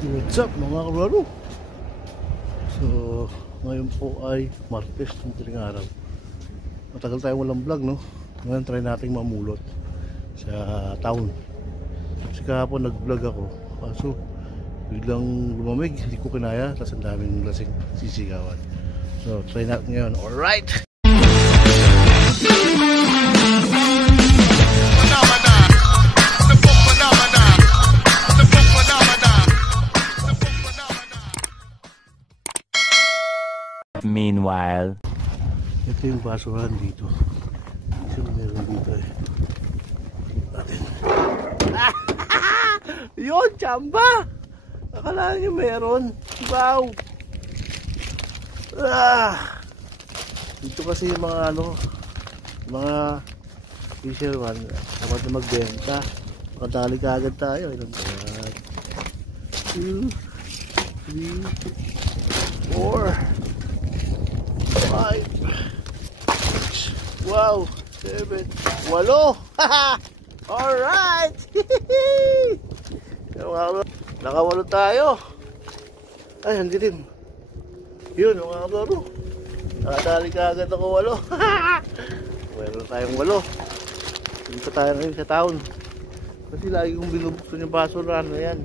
What's up mga kalaro? So ngayon po ay Martes ng tiling araw. Matagal tayong walang vlog, no? Ngayon try nating mamulot sa town. Kasi kahapon nag vlog ako, kaso biglang lumamig, hindi ko kinaya. Tapos ang daming lasing sisigawan. So try natin ngayon. Alright! Meanwhile, ito yung basurahan dito. Kasi meron dito eh. Natin. Yun, tsamba! Akala nyo meron. Wow! Dito kasi yung mga mga fisherman, dapat na magbenta. Makadali ka agad tayo. Ilan ba yan? 2, 3, 4, 5, wow, 7, 8. Alright. Nakawalo tayo. Ay, hindi din. Yun, mga kalaro. Nakadali ka agad ako 8. Meron tayong 8. Dito tayo ngayon sa town. Kasi lagi kong binubuksan yung basurahan na yan.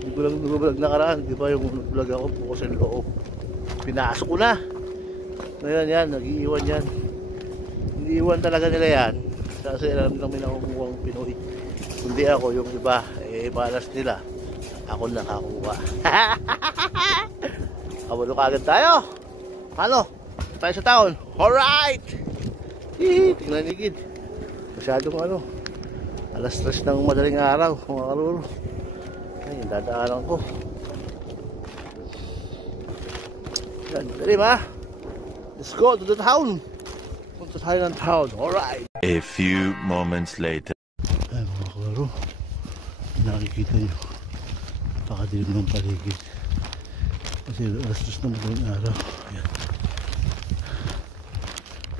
Hindi ko lang nag-vlog nakaraan. Di ba yung vlog ako bukas yung loob. Pinasok ko na. Ngayon yan, nag-iiwan yan. Iniiwan talaga nila yan. Kasi alam lang may nakukuha ang Pinoy. Kundi ako, yung iba, balas nila. Ako nakakuha. Kabalo kagad tayo. Ano? Tayo sa town. Alright! Tingnan ni Kid. Masyadong alas 3 ng madaling araw. Mga kaluro. Ay, yung dadaanan ko. Yan, dalim ha. Let's go to the town. Punta tayo ng town. Alright. A few moments later. Ay mga kalaro, nakikita nyo, napakadilim ng paligid. Kasi alas 2 na madaling araw. Ayan.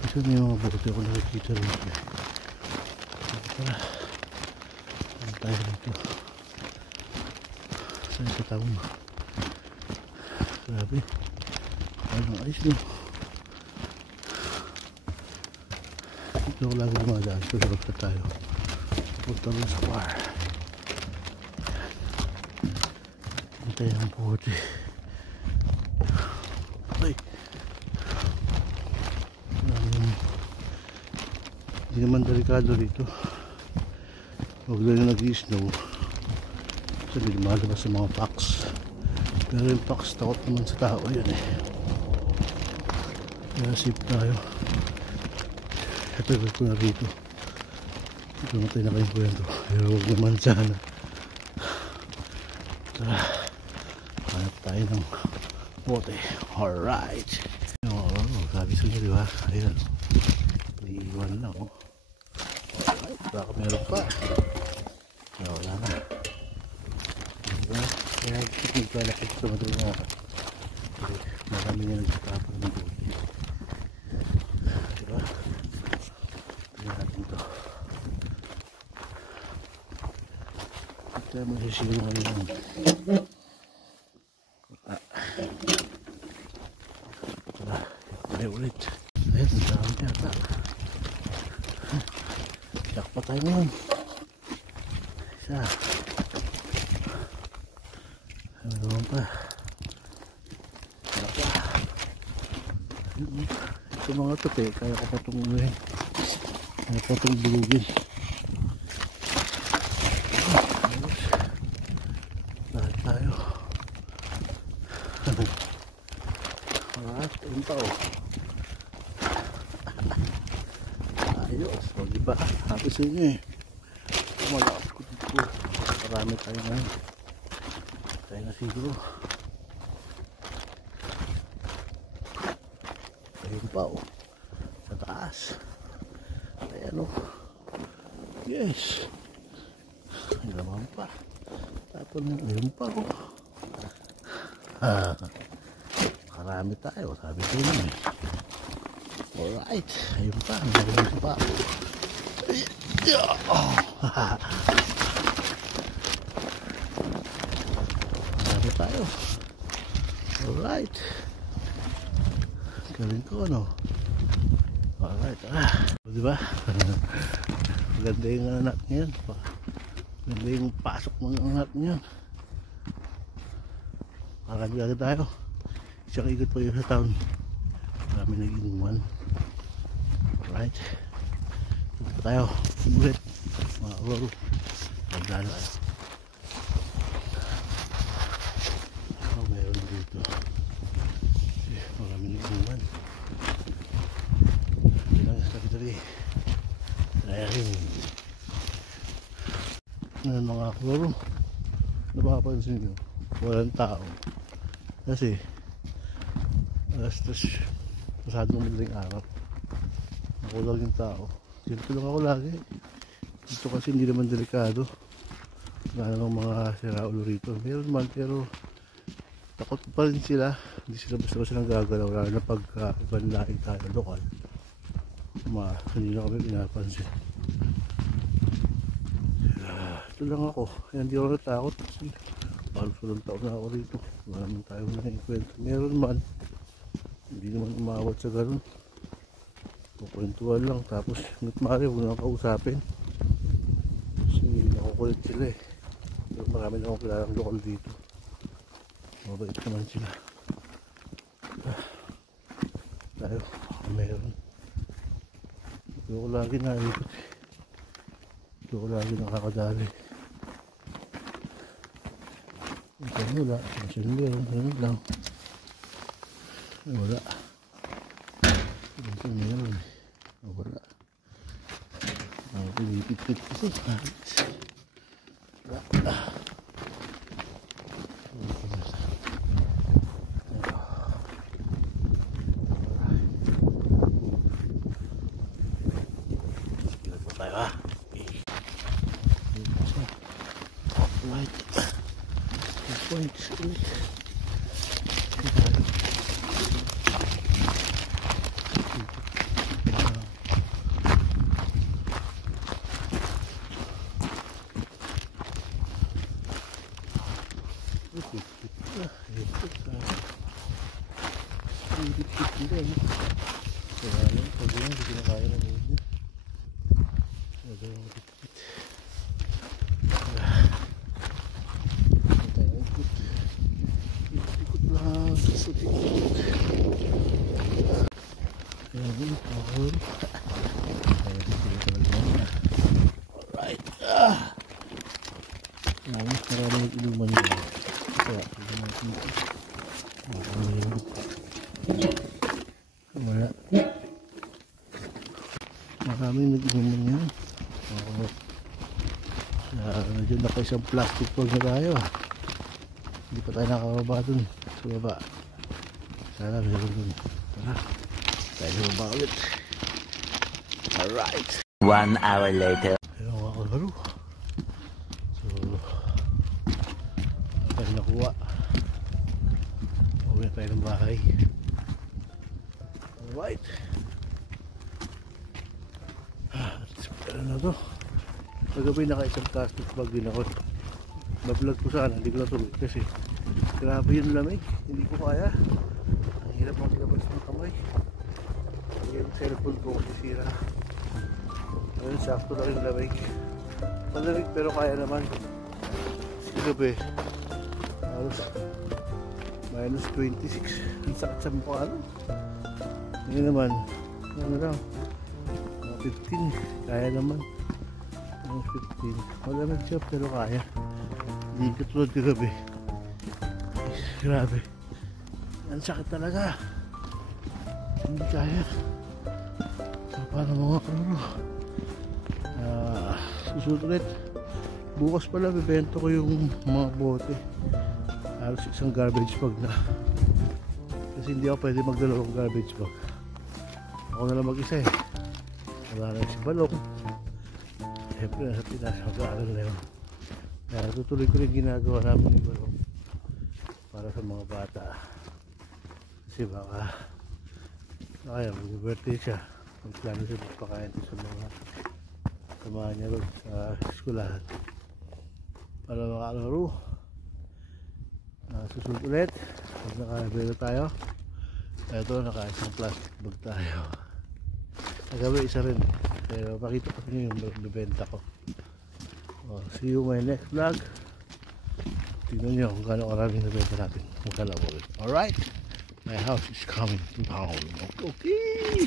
Kasi may mga bote ako nakikita rin. Tara, ano tayo dito? Saan sa town? Grabe. Anong ayos nyo? Ito ko lagi dumadaan. Susunod ka tayo. Punta rin sa bar. Hintay ang puti. Ay! Hindi naman delikado dito. Huwag lang yung nag-i-snow. Kasi hindi lumalabas sa mga packs. Pero yung packs takot naman sa tao. Yan eh. Kaya safe tayo. Ito ko na rito. Ito matay na kayong kwento. Pero huwag naman sana. Tara. Hanap tayo ng bote. Alright. Sabi sa inyo, diba? Ayan. Iiwan lang. Alright. Baka meron pa. Wala na. Diba? Kaya nagpalakit sa madali nga. Marami nga nagsatapon ng bote. Diba? Ito yung masisilang lang. May ulit. Ayun, ang dami yata. Yak pa tayo ngayon. Isa. Ano naman pa? Yak pa. Ito mga ito kaya ko pa itong umuhin. Kaya ko itong bulugin. Tayo. Ayun pa ayos. O diba? Happy sa inyo eh. Malakas ko dito. Marami tayo ngayon. Tayo na siguro. Ayun pa sa taas. Ayan yes. Ayun naman pa. Tapos ayun pa Marami tayo, sabi ko yun eh. Alright, ayun pa, meron pa. Marami tayo. Alright. Galing ko, ano? Alright, diba? Maganda yung anak niyan. Maganda yung pasok ng anak niyan. Makakagada tayo. Isang ikot pa yun sa town. Marami nag-inuman. Alright. Ito pa tayo. Ulit. Mga oro. Magdala tayo. Meron dito. Marami nag-inuman. Ito lang sa tabi-tabi. Layering. Ngayon mga oro. Napapansin nyo. Walang tao. Kasi alas 3 masyadong madaling araw. Ako lang yung tao. Dito lang ako lagi. Dito kasi hindi naman delikado. Wala namang mga siraulo rito. Meron man pero takot pa rin sila. Hindi sila basta nang gagalaw. Lalo na pag ibanlaing tayo lokal. Hindi na kami pinapansin. Ito lang ako. Hindi ako natakot kasi halos walang taon na ako rito. Wala naman tayo naikwento. Meron man. Hindi naman umawat sa ganun. Kukwentuhan lang. Tapos hanggat maaari huwag na kausapin. Kasi nakukulit sila eh. Pero marami na akong kilalang lokal dito. Mabait naman sila. Tayo. Meron. Ito ko lagi naikot eh. Ito ko lagi nakakadali. Ito wala. Kasi meron. Ganun lang. Wala. Ito meron. Wala. Pinipit-pit kasi. Wala. Sige po tayo ha. Right. 2 points ulit. Alright. Maraming inuman yun. Kaya, wala. Maraming nag-inuman yan. Nandiyan na kayo isang plastic bag na tayo. Hindi pa tayo nakakababa dun. Sa baba. Sana meron dun. Tara. Tayo sa baba ulit. Alright. 1 hour later. Ayun mga kalaro. So, tayo nakuha. Uwi na tayo ng bahay. Alright. Ano na to? Kagabi naka-isang plastic bag din ako. Na-vlog ko sana, hindi ko natuloy kasi grabe yung lamig, hindi ko kaya. Ang hirap ang labas ng kamay. Yung cellphone ko sisira. Ayun, sakto lang yung lamig. Malamig pero kaya naman. Kagabi halos minus 26. Ang sakit sa mukha ano. Ngayon naman ano lang 15, kaya naman. 15, malamig siya pero kaya. Hindi katulad kagabi. Grabe, ang sakit talaga, hindi kaya. So paano mga kalaro, susunod ulit bukas pala bibento ko yung mga bote. Halos isang garbage bag na kasi hindi ako pwede magdalawang garbage bag. Ako na lang mag-isa eh. Wala na si Balong. Siyempre nasa Pinas, mag-aaral na yun. Kaya tutuloy ko rin ginagawa namin ni Balong para sa mga bata. Kasi baka kaya mag-birthday siya. Magplano siya magpakain sa mga samahan niya rin sa eskulahan. Para makalaro. susunod ulit pag nakabelo tayo. Ito, naka-isang plastic bag tayo. Nagabi isa rin, pero pakita ko nyo yung bibenta ko. See you my next vlog. Tingnan nyo kung gaano karaming nabenta natin. Alright, my house is coming to town. Okay.